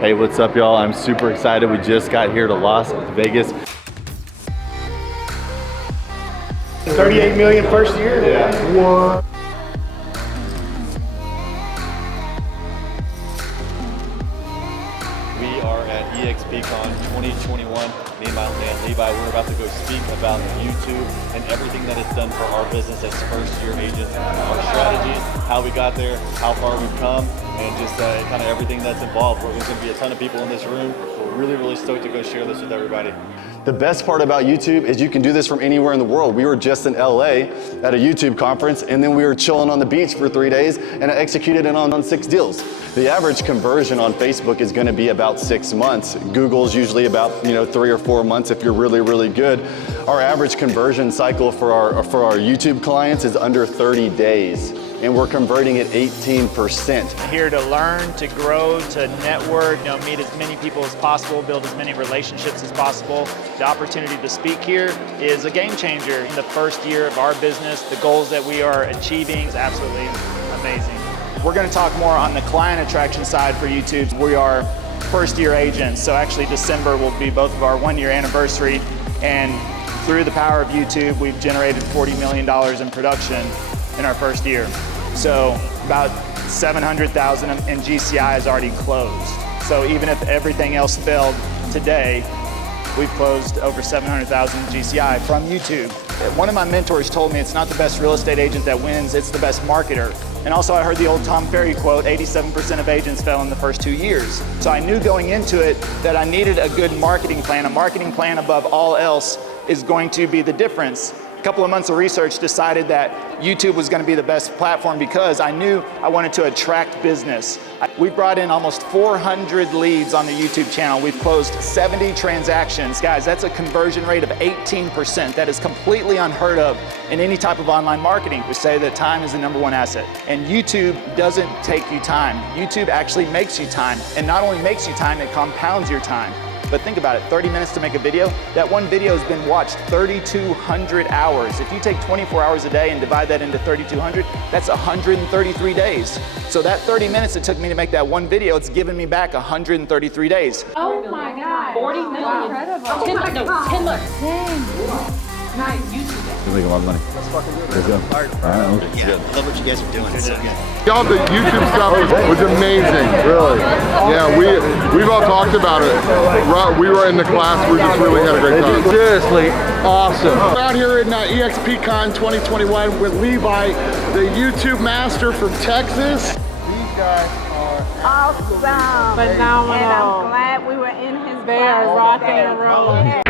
Hey, what's up, y'all? I'm super excited. We just got here to Las Vegas. 38 million first year? Yeah. What? We are at EXP Icon 2021. Me and my man Levi, we're about to go speak about YouTube and everything that it's done for our business as first-year agents, our strategies, how we got there, how far we've come, and just kind of everything that's involved. There's going to be a ton of people in this room. We're really, really stoked to go share this with everybody. The best part about YouTube is you can do this from anywhere in the world. We were just in LA at a YouTube conference, and then we were chilling on the beach for 3 days, and I executed it on 6 deals. The average conversion on Facebook is gonna be about 6 months. Google's usually about 3 or 4 months if you're really, really good. Our average conversion cycle for our YouTube clients is under 30 days. And we're converting at 18%. Here to learn, to grow, to network, meet as many people as possible, build as many relationships as possible. The opportunity to speak here is a game changer. In the first year of our business, the goals that we are achieving is absolutely amazing. We're going to talk more on the client attraction side for YouTube. We are first-year agents, so actually December will be both of our 1-year anniversary, and through the power of YouTube, we've generated $40 million in production in our first year. So about 700,000 in GCI is already closed. So even if everything else failed today, we've closed over 700,000 GCI from YouTube. One of my mentors told me it's not the best real estate agent that wins, it's the best marketer. And also I heard the old Tom Ferry quote, 87% of agents fail in the first 2 years. So I knew going into it that I needed a good marketing plan. A marketing plan above all else is going to be the difference. A couple of months of research decided that YouTube was going to be the best platform because I knew I wanted to attract business. We brought in almost 400 leads on the YouTube channel. We've closed 70 transactions. Guys, that's a conversion rate of 18%. That is completely unheard of in any type of online marketing. We say that time is the #1 asset. And YouTube doesn't take you time. YouTube actually makes you time. And not only makes you time, it compounds your time. But think about it, 30 minutes to make a video, that one video has been watched 3,200 hours. If you take 24 hours a day and divide that into 3,200, that's 133 days. So that 30 minutes it took me to make that one video, it's given me back 133 days. Oh my God. 40 million. Wow. Incredible. 10 months. Dang. Nice. YouTube. We're making a lot of money. Let's fucking do it. Let's go. All right. Yeah, I love what you guys are doing. It's so good. Y'all, the YouTube stuff was amazing. Really? Yeah, we've all talked about it. We were in the class. We just really had a great time. Seriously, awesome. We're out here in EXP Con 2021 with Levi, the YouTube master from Texas. These guys are Awesome. Phenomenal. And I'm glad we were in his They are class rocking today. and rolling.